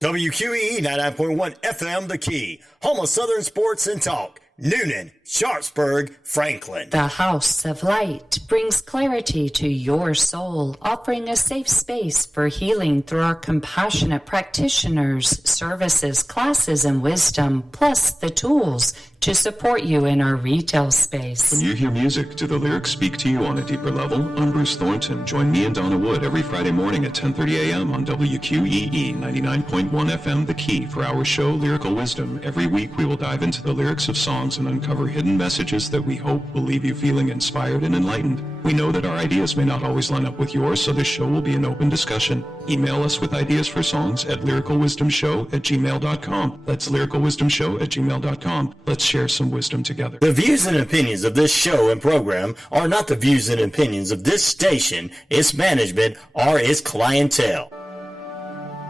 WQEE 99.1 FM The Key, home of Southern sports and talk. Newman, Sharpsburg, Franklin. The House of Light brings clarity to your soul, offering a safe space for healing through our compassionate practitioners, services, classes, and wisdom, plus the tools to support you in our retail space. When you hear music, do the lyrics speak to you on a deeper level? I'm Bruce Thornton. Join me and Donna Wood every Friday morning at 10:30 a.m. on WQEE 99.1 FM The Key for our show, Lyrical Wisdom. Every week we will dive into the lyrics of songs and uncover hidden messages that we hope will leave you feeling inspired and enlightened. We know that our ideas may not always line up with yours, so this show will be an open discussion. Email us with ideas for songs at lyricalwisdomshow@gmail.com. That's lyricalwisdomshow@gmail.com. Let's share some wisdom together. The views and opinions of this show and program are not the views and opinions of this station, its management, or its clientele.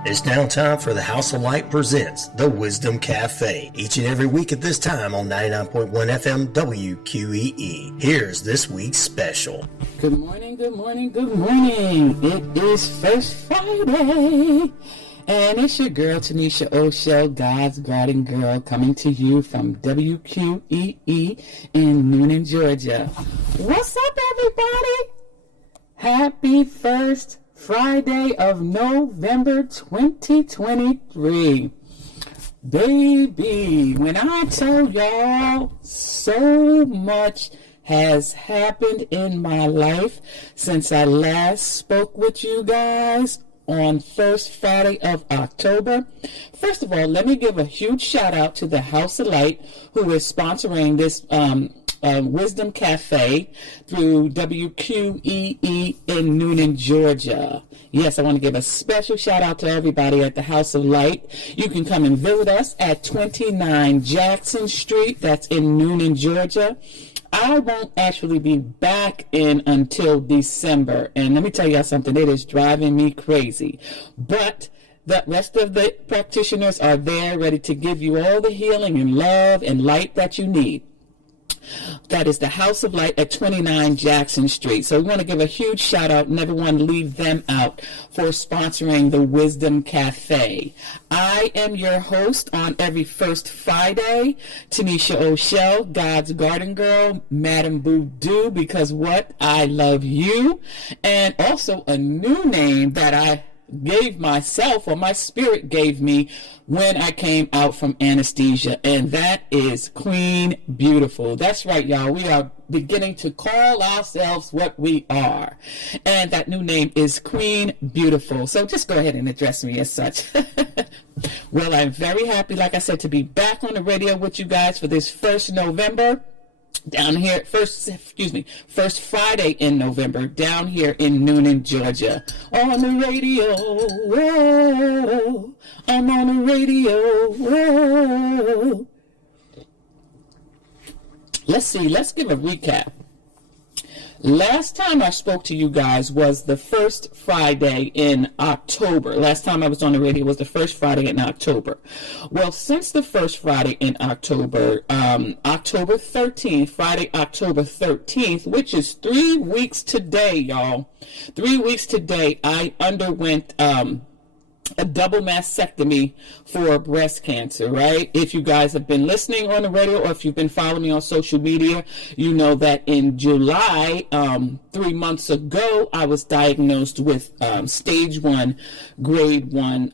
It's now time for the House of Light presents The Wisdom Cafe, each and every week at this time on 99.1 FM WQEE. Here's this week's special. Good morning, good morning, good morning. It is First Friday, and it's your girl, Tanisha O'Shell, God's Garden Girl, coming to you from WQEE in Newman, Georgia. What's up, everybody? Happy First Friday of November 2023. Baby, when I tell y'all, so much has happened in my life since I last spoke with you guys on First Friday of October. First of all, let me give a huge shout out to the House of Light, who is sponsoring this Wisdom Cafe through WQEE in Newman, Georgia. Yes, I want to give a special shout out to everybody at the House of Light. You can come and visit us at 29 Jackson Street. That's in Newman, Georgia. I won't actually be back in until December. And let me tell y'all something, it is driving me crazy. But the rest of the practitioners are there ready to give you all the healing and love and light that you need. That is the House of Light at 29 Jackson Street. So we want to give a huge shout out, never want to leave them out, for sponsoring the Wisdom Cafe. I am your host on every First Friday, Tanisha O'Shell, God's Garden Girl, Madam Voodoo, because what? I love you. And also a new name that I gave myself, or my spirit gave me, when I came out from anesthesia, and that is Queen Beautiful. That's right, y'all. We are beginning to call ourselves what we are, and that new name is Queen Beautiful. So just go ahead and address me as such. Well, I'm very happy, like I said, to be back on the radio with you guys for this first November. Down here, first Friday in November, down here in Newman, Georgia. On the radio, whoa, I'm on the radio, whoa. Let's give a recap. Last time I spoke to you guys was the first Friday in October. Last time I was on the radio was the first Friday in October. Well, since the first Friday in October, October 13th, Friday, October 13th, which is 3 weeks today, y'all. 3 weeks today, I underwent a double mastectomy for breast cancer, right? If you guys have been listening on the radio, or if you've been following me on social media, you know that in July, 3 months ago, I was diagnosed with stage 1, grade 1,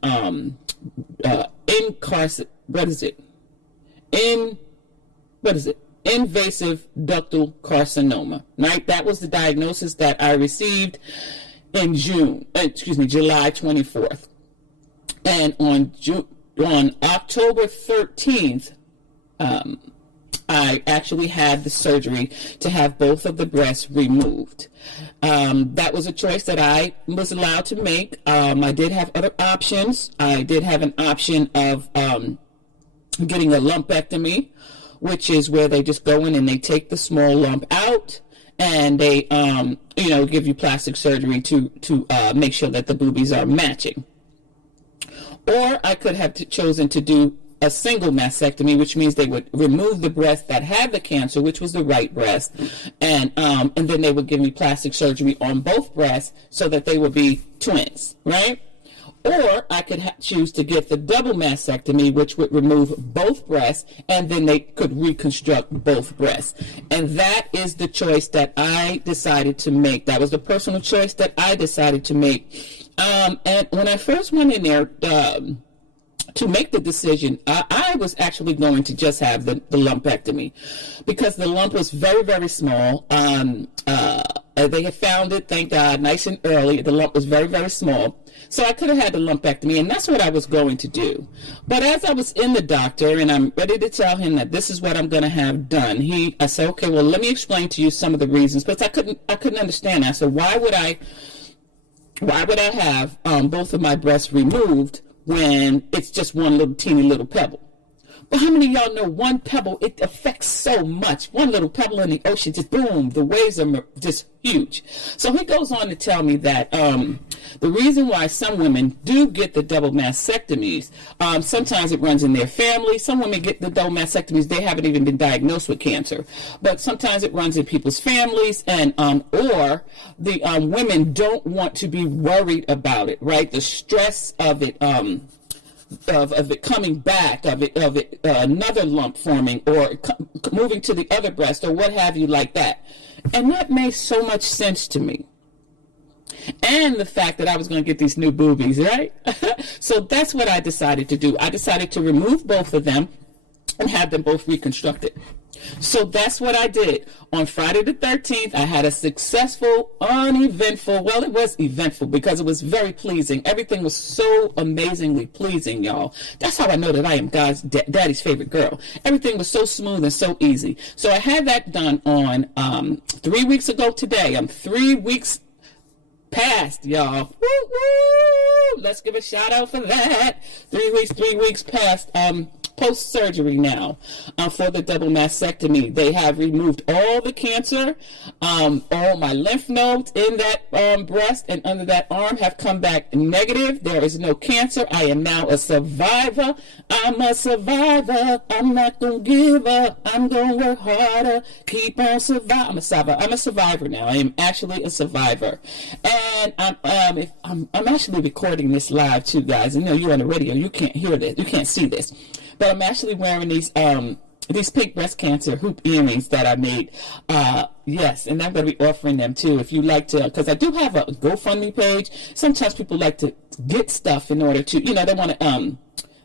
invasive ductal carcinoma, right? That was the diagnosis that I received in July 24th. And on October 13th, I actually had the surgery to have both of the breasts removed. That was a choice that I was allowed to make. I did have other options. I did have an option of getting a lumpectomy, which is where they just go in and they take the small lump out, and they give you plastic surgery to make sure that the boobies are matching. Or I could have chosen to do a single mastectomy, which means they would remove the breast that had the cancer, which was the right breast, and then they would give me plastic surgery on both breasts so that they would be twins, right? Or I could choose to get the double mastectomy, which would remove both breasts, and then they could reconstruct both breasts. And that is the choice that I decided to make. That was the personal choice that I decided to make. And when I first went in there to make the decision, I was actually going to just have the lumpectomy, because the lump was very, very small. They had found it, thank God, nice and early. The lump was very, very small. So I could have had the lumpectomy, and that's what I was going to do. But as I was in the doctor and I'm ready to tell him that this is what I'm going to have done, I said, okay, well, let me explain to you some of the reasons. But I couldn't understand. I said, why would I have both of my breasts removed when it's just one little teeny little pebble? Well, how many of y'all know one pebble, it affects so much? One little pebble in the ocean, just boom, the waves are just huge. So he goes on to tell me that the reason why some women do get the double mastectomies, sometimes it runs in their family. Some women get the double mastectomies, they haven't even been diagnosed with cancer. But sometimes it runs in people's families, and or the women don't want to be worried about it, right? The stress of it, of it coming back, of it another lump forming, or moving to the other breast, or what have you, like that. And that made so much sense to me. And the fact that I was going to get these new boobies, right? So that's what I decided to do. I decided to remove both of them and have them both reconstructed. So that's what I did. On Friday the 13th, I had a successful, uneventful, well, it was eventful because it was very pleasing. Everything was so amazingly pleasing, y'all. That's how I know that I am God's daddy's favorite girl. Everything was so smooth and so easy. So I had that done on 3 weeks ago today. I'm 3 weeks past, y'all. Woo, woo! Let's give a shout out for that. 3 weeks past post-surgery now for the double mastectomy. They have removed all the cancer, all my lymph nodes in that breast and under that arm have come back negative. There is no cancer. I am now a survivor. I'm a survivor. I'm not gonna give up. I'm gonna work harder. Keep on surviving. I'm a survivor now. I am actually a survivor, and I'm actually recording this live too, guys. And you're on the radio. You can't hear this. You can't see this. But I'm actually wearing these pink breast cancer hoop earrings that I made. Yes, and I'm going to be offering them too if you like to, because I do have a GoFundMe page. Sometimes people like to get stuff in order to, they want to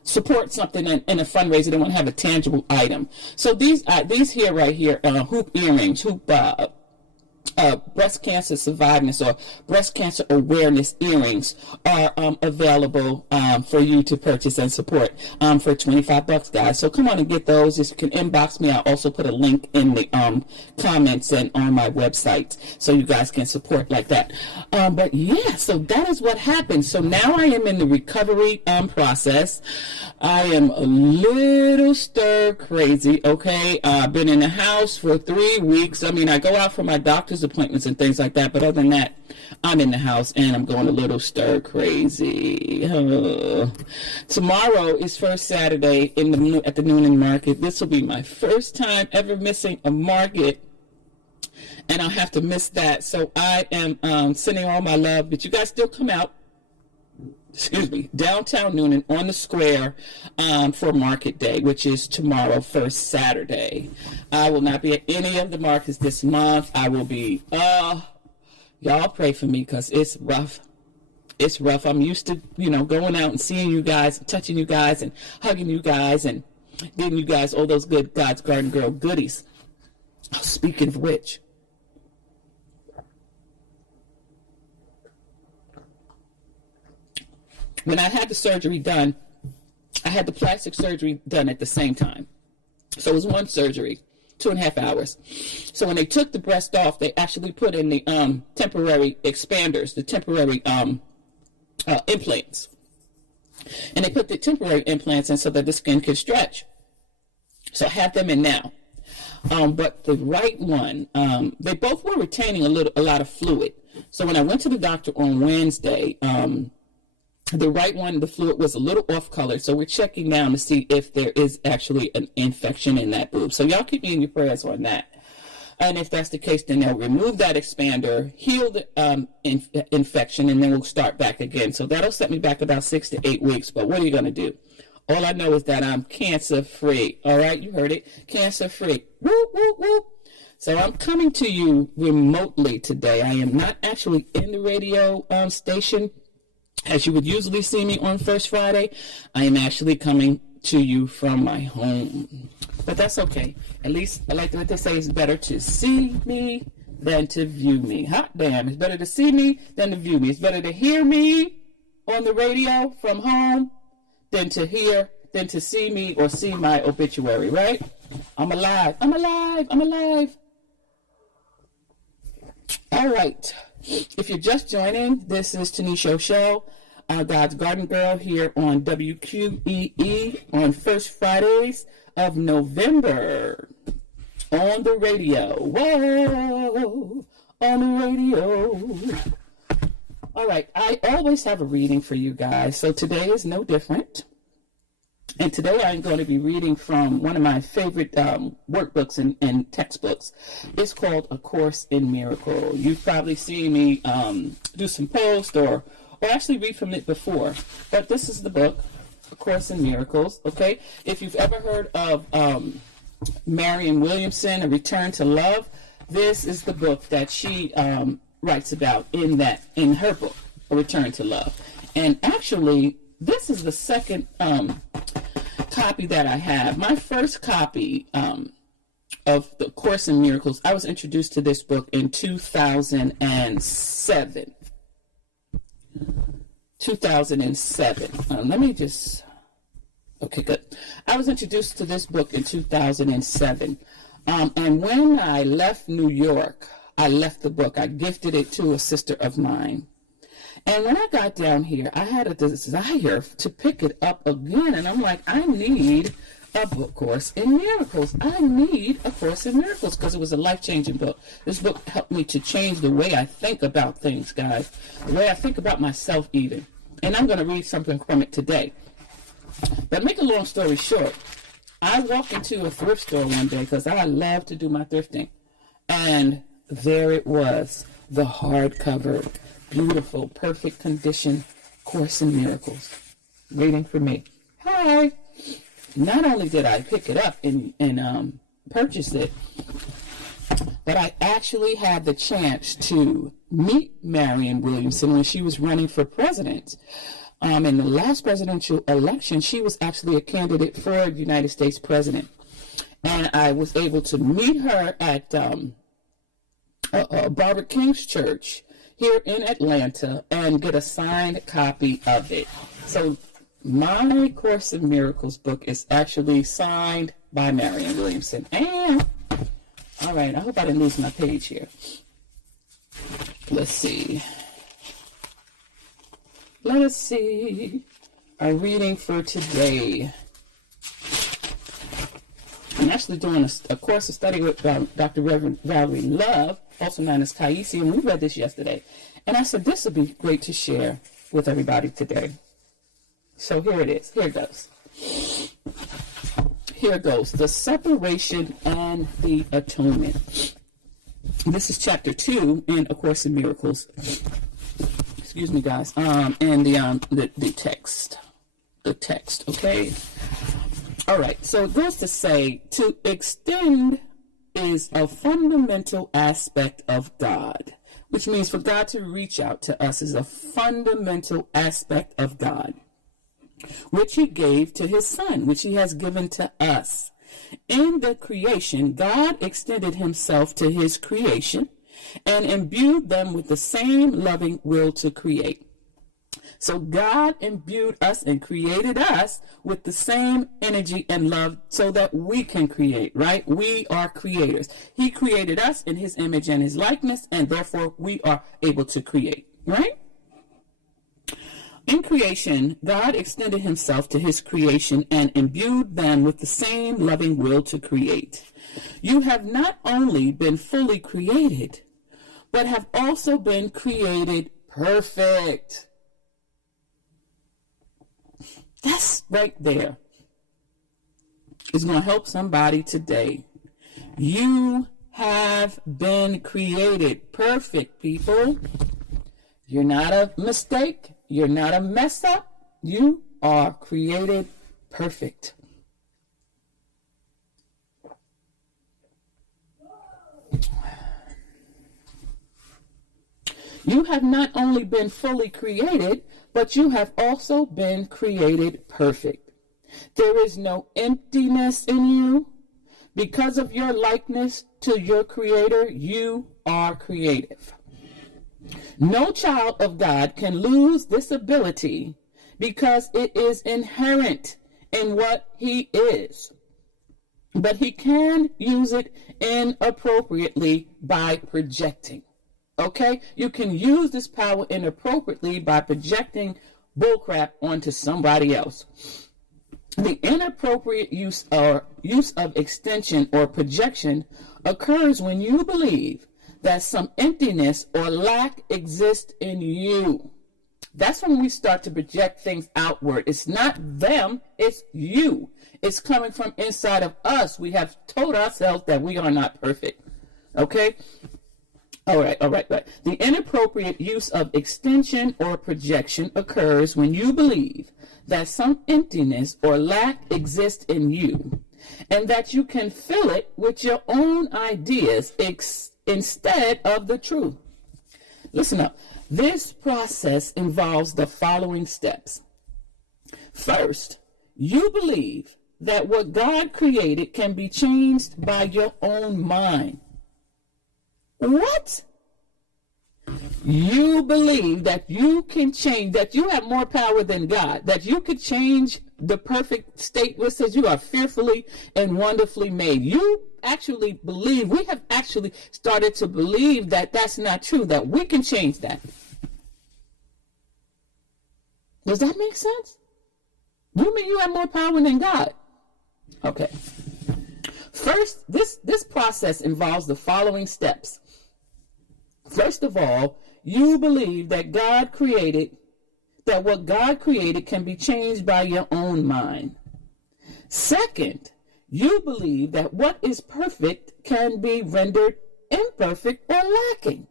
support something in a fundraiser. They want to have a tangible item. So these here right here, hoop earrings, breast cancer survivance or breast cancer awareness earrings are available for you to purchase and support for $25, guys. So come on and get those. You can inbox me. I'll also put a link in the comments and on my website so you guys can support like that. But yeah, so that is what happened. So now I am in the recovery process. I am a little stir crazy, okay? I've been in the house for 3 weeks. I mean, I go out for my doctor's appointments and things like that, but other than that, I'm in the house and I'm going a little stir crazy. Tomorrow is first Saturday at the Newman market. This will be my first time ever missing a market, and I'll have to miss that. So I am sending all my love, but you guys still come out. Downtown Newman on the square for Market Day, which is tomorrow, first Saturday. I will not be at any of the markets this month. I will be, y'all pray for me because it's rough. It's rough. I'm used to, going out and seeing you guys, touching you guys and hugging you guys and giving you guys all those good God's Garden Girl goodies. Speaking of which, when I had the surgery done, I had the plastic surgery done at the same time. So it was one surgery, 2.5 hours. So when they took the breast off, they actually put in the temporary expanders, the temporary implants. And they put the temporary implants in so that the skin could stretch. So I have them in now. But the right one, they both were retaining a lot of fluid. So when I went to the doctor on Wednesday, the right one, the fluid was a little off color, so we're checking now to see if there is actually an infection in that boob. So y'all keep me in your prayers on that. And if that's the case, then they'll remove that expander, heal the infection, and then we'll start back again. So that'll set me back about 6 to 8 weeks. But what are you going to do? All I know is that I'm cancer-free. All right, you heard it. Cancer-free. Whoop, whoop, whoop. So I'm coming to you remotely today. I am not actually in the radio station as you would usually see me on First Friday. I am actually coming to you from my home. But that's okay. At least, I like what they say, it's better to see me than to view me. Hot damn, it's better to see me than to view me. It's better to hear me on the radio from home than to see me or see my obituary, right? I'm alive. I'm alive. I'm alive. All right. If you're just joining, this is Tanisha Show, God's Garden Girl, here on WQEE on First Fridays of November. On the radio. Whoa! On the radio. All right. I always have a reading for you guys, so today is no different. And today I'm going to be reading from one of my favorite workbooks and textbooks. It's called A Course in Miracles. You've probably seen me do some posts or actually read from it before. But this is the book, A Course in Miracles, okay? If you've ever heard of Marianne Williamson, A Return to Love, this is the book that she writes about in her book, A Return to Love. And actually, this is the second copy that I have. My first copy of The Course in Miracles, I was introduced to this book in 2007. 2007. Okay, good. I was introduced to this book in 2007. And when I left New York, I left the book. I gifted it to a sister of mine. And when I got down here, I had a desire to pick it up again. And I'm like, I need a book Course in Miracles. I need a Course in Miracles because it was a life-changing book. This book helped me to change the way I think about things, guys. The way I think about myself even. And I'm going to read something from it today. But make a long story short, I walked into a thrift store one day because I love to do my thrifting. And there it was, the hardcover, beautiful, perfect condition Course in Miracles, waiting for me. Hi. Not only did I pick it up and purchase it, but I actually had the chance to meet Marianne Williamson when she was running for president. In the last presidential election, she was actually a candidate for the United States president. And I was able to meet her at Barbara King's church here in Atlanta and get a signed copy of it. So my Course in Miracles book is actually signed by Marianne Williamson. And, all right, I hope I didn't lose my page here. Let's see. Let us see. Our reading for today. I'm actually doing a course of study with Dr. Reverend Valerie Love, also known as Kaisi, and we read this yesterday. And I said this would be great to share with everybody today. So here it is. Here it goes. Here it goes. The separation and the atonement. This is chapter 2 in A Course in Miracles. Excuse me, guys. And the text. The text, okay? All right. So it goes to say, to extend is a fundamental aspect of God, which means for God to reach out to us is a fundamental aspect of God, which he gave to his son, which he has given to us. In the creation, God extended himself to his creation and imbued them with the same loving will to create. So God imbued us and created us with the same energy and love so that we can create, right? We are creators. He created us in his image and his likeness, and therefore we are able to create, right? In creation, God extended himself to his creation and imbued them with the same loving will to create. You have not only been fully created, but have also been created perfect. That's right there. It's going to help somebody today. You have been created perfect, people. You're not a mistake. You're not a mess up. You are created perfect. You have not only been fully created, but you have also been created perfect. There is no emptiness in you. Because of your likeness to your Creator, you are creative. No child of God can lose this ability because it is inherent in what he is. But he can use it inappropriately by projecting. Okay? You can use this power inappropriately by projecting bullcrap onto somebody else. The inappropriate use of extension or projection occurs when you believe that some emptiness or lack exists in you. That's when we start to project things outward. It's not them, it's you. It's coming from inside of us. We have told ourselves that we are not perfect. Okay? All right. The inappropriate use of extension or projection occurs when you believe that some emptiness or lack exists in you, and that you can fill it with your own ideas instead of the truth. Listen up. This process involves the following steps. First, you believe that what God created can be changed by your own mind. What? You believe that you can change, that you have more power than God, that you could change the perfect state which says you are fearfully and wonderfully made. You actually believe, we have actually started to believe that that's not true, that we can change that. Does that make sense? You mean you have more power than God? Okay. First, this process involves the following steps. First of all, you believe that what God created can be changed by your own mind. Second, you believe that what is perfect can be rendered imperfect or lacking.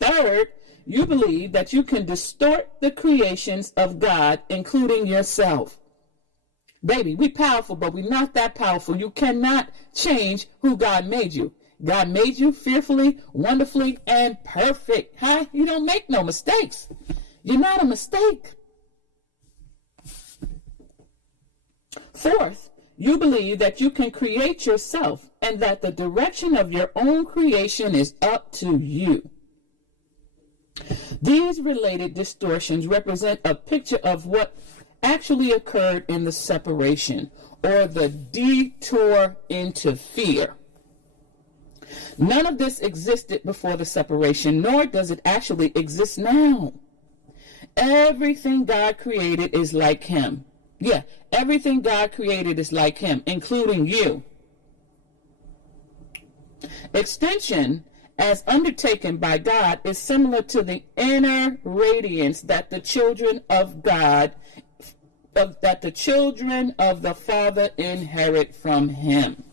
Third, you believe that you can distort the creations of God, including yourself. Baby, we powerful, but we're not that powerful. You cannot change who God made you. God made you fearfully, wonderfully, and perfect. Huh? You don't make no mistakes. You're not a mistake. Fourth, you believe that you can create yourself and that the direction of your own creation is up to you. These related distortions represent a picture of what actually occurred in the separation, or the detour into fear. None of this existed before the separation, nor does it actually exist now. Everything God created is like him. Yeah, everything God created is like him, including you. Extension, as undertaken by God, is similar to the inner radiance that the children of God, that the children of the Father inherit from him.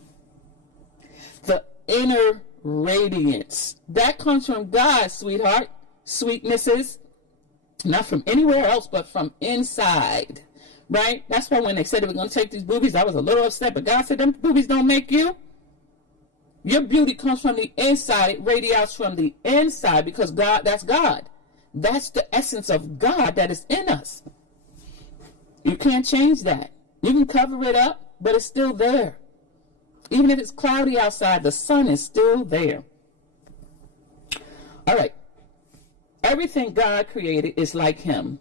The inner radiance. That comes from God, sweetheart. Sweetnesses. Not from anywhere else, but from inside. Right? That's why when they said they were going to take these boobies, I was a little upset. But God said, them boobies don't make you. Your beauty comes from the inside. It radiates from the inside because God, that's God. That's the essence of God that is in us. You can't change that. You can cover it up, but it's still there. Even if it's cloudy outside, the sun is still there. All right. Everything God created is like him.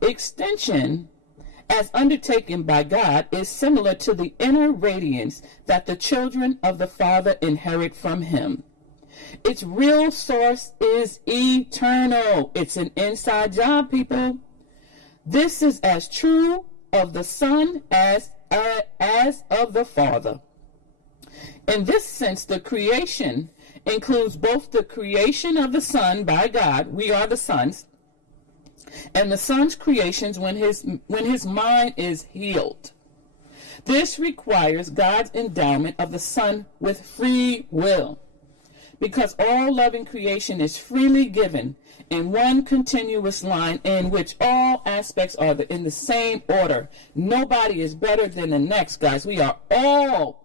Extension, as undertaken by God, is similar to the inner radiance that the children of the Father inherit from him. Its real source is eternal. It's an inside job, people. This is as true of the Son as of the Father. In this sense, the creation includes both the creation of the Son by God, we are the sons, and the Son's creations when his mind is healed. This requires God's endowment of the Son with free will, because all loving creation is freely given in one continuous line in which all aspects are in the same order. Nobody is better than the next, guys. We are all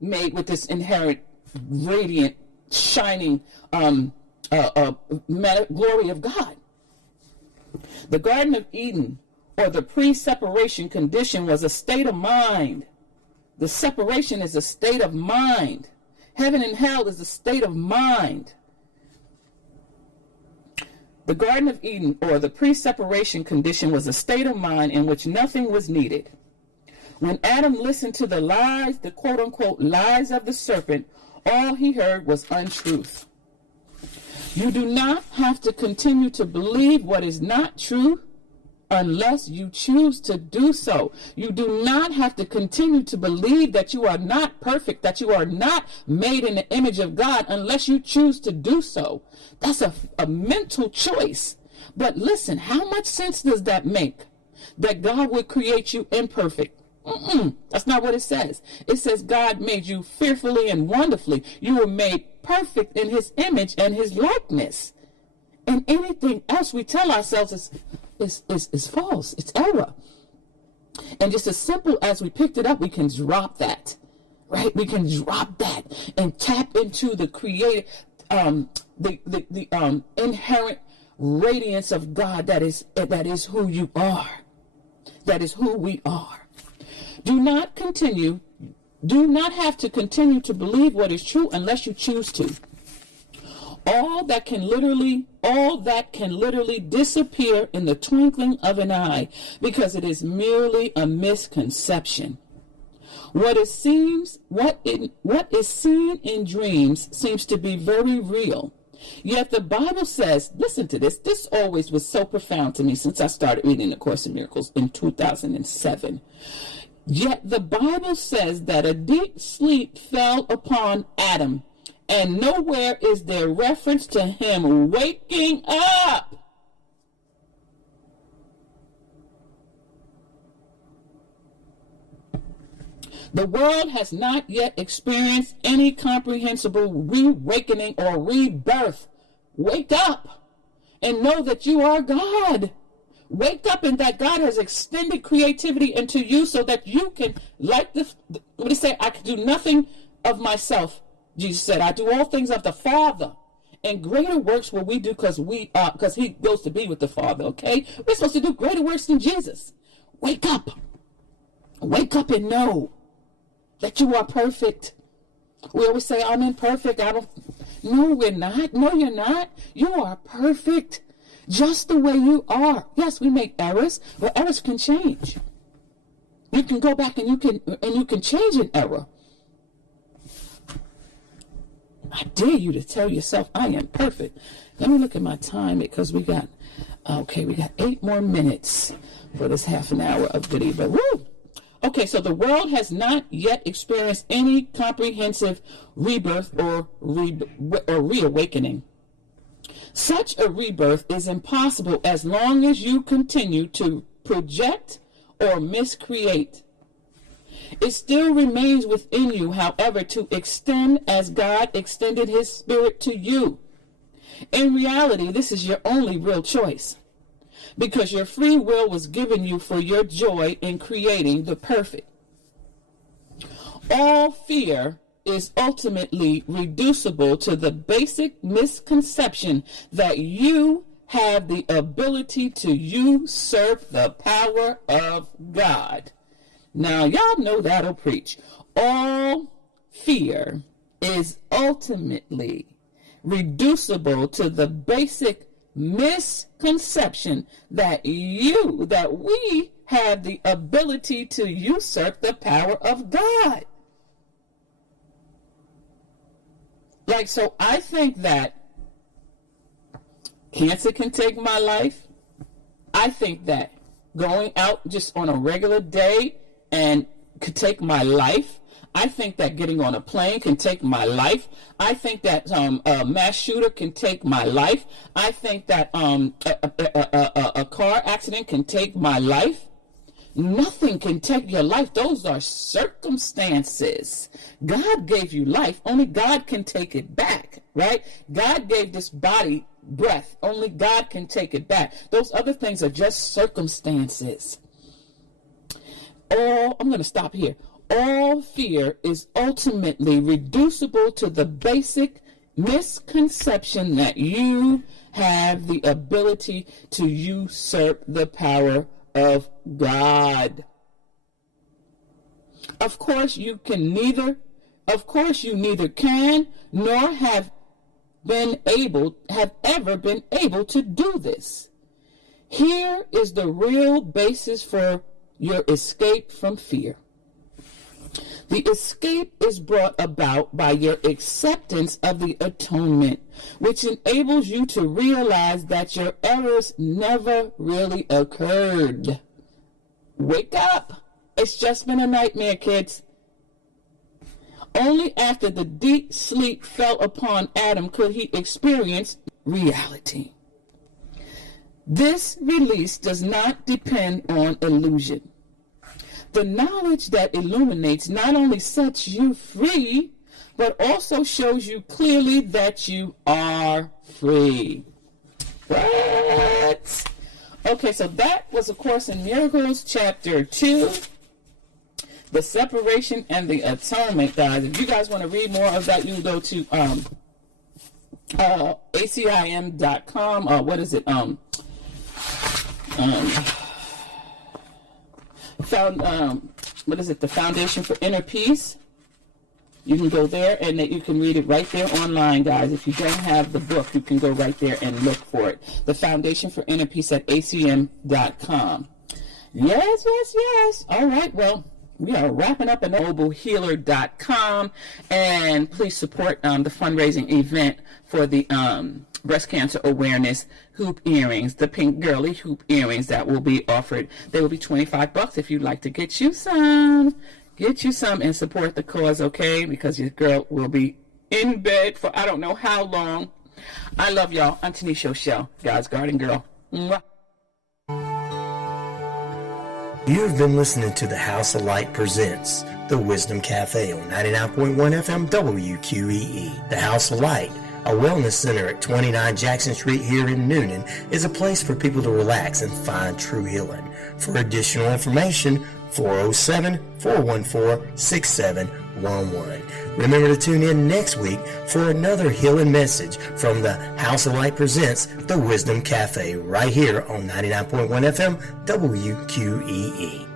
made with this inherent, radiant, shining glory of God. The Garden of Eden, or the pre-separation condition, was a state of mind. The separation is a state of mind. Heaven and hell is a state of mind. The Garden of Eden, or the pre-separation condition, was a state of mind in which nothing was needed. When Adam listened to the lies, the quote-unquote lies of the serpent, all he heard was untruth. You do not have to continue to believe what is not true unless you choose to do so. You do not have to continue to believe that you are not perfect, that you are not made in the image of God, unless you choose to do so. That's a mental choice. But listen, how much sense does that make? That God would create you imperfect? That's not what it says. It says God made you fearfully and wonderfully. You were made perfect in his image and his likeness. And anything else we tell ourselves is false. It's error. And just as simple as we picked it up, we can drop that, right? We can drop that and tap into the creative, the inherent radiance of God that is who you are. That is who we are. Do not have to continue to believe what is true unless you choose to. All that can literally disappear in the twinkling of an eye, because it is merely a misconception. What is seen in dreams seems to be very real. Yet the Bible says, listen to this, this always was so profound to me since I started reading the Course in Miracles in 2007. Yet the Bible says that a deep sleep fell upon Adam, and nowhere is there reference to him waking up. The world has not yet experienced any comprehensible reawakening or rebirth. Wake up and know that you are God. Wake up and that God has extended creativity into you so that you can, like what do you say? I can do nothing of myself. Jesus said, I do all things of the Father, and greater works will we do because he goes to be with the Father. Okay, we're supposed to do greater works than Jesus. Wake up and know that you are perfect. We always say, I'm imperfect. No, we're not. No, you're not. You are perfect just the way you are. Yes, we make errors, but errors can change. You can go back and you can change an error. I dare you to tell yourself, I am perfect. Let me look at my time, because we got 8 more minutes for this half an hour of goodie. But woo! Okay, so the world has not yet experienced any comprehensive rebirth or reawakening. Such a rebirth is impossible as long as you continue to project or miscreate. It still remains within you, however, to extend as God extended his spirit to you. In reality, this is your only real choice, because your free will was given you for your joy in creating the perfect. All fear is ultimately reducible to the basic misconception that you have the ability to usurp the power of God. Now, y'all know that'll preach. All fear is ultimately reducible to the basic misconception that we have the ability to usurp the power of God. So I think that cancer can take my life. I think that going out just on a regular day and could take my life. I think that getting on a plane can take my life. I think that a mass shooter can take my life. I think that a car accident can take my life. Nothing can take your life. Those are circumstances. God gave you life. Only God can take it back, right? God gave this body breath. Only God can take it back. Those other things are just circumstances. I'm going to stop here. All fear is ultimately reducible to the basic misconception that you have the ability to usurp the power of God. Of course, you neither can nor have ever been able to do this. Here is the real basis for your escape from fear. The escape is brought about by your acceptance of the atonement, which enables you to realize that your errors never really occurred. Wake up! It's just been a nightmare, kids. Only after the deep sleep fell upon Adam could he experience reality. This release does not depend on illusion. The knowledge that illuminates not only sets you free, but also shows you clearly that you are free. What? Okay, so that was A Course in Miracles, Chapter 2, The Separation and the Atonement, guys. If you guys want to read more of that, you can go to acim.com. What is it? The Foundation for Inner Peace. You can go there and you can read it right there online, guys. If you don't have the book, you can go right there and look for it. The Foundation for Inner Peace at acm.com. Yes. All right, well, we are wrapping up at mobilehealer.com, and please support the fundraising event for the breast cancer awareness hoop earrings, the pink girly hoop earrings that will be offered. They will be $25 if you'd like to get you some and support the cause, okay? Because your girl will be in bed for I don't know how long. I love y'all. I'm Tanisha Shell, God's Garden Girl. Mwah. You've been listening to the House of Light presents the Wisdom Cafe on 99.1 FM WQEE. The House of Light, a wellness center at 29 Jackson Street here in Newnan, is a place for people to relax and find true healing. For additional information, 407-414-6711. Remember to tune in next week for another healing message from the House of Light presents the Wisdom Cafe right here on 99.1 FM WQEE.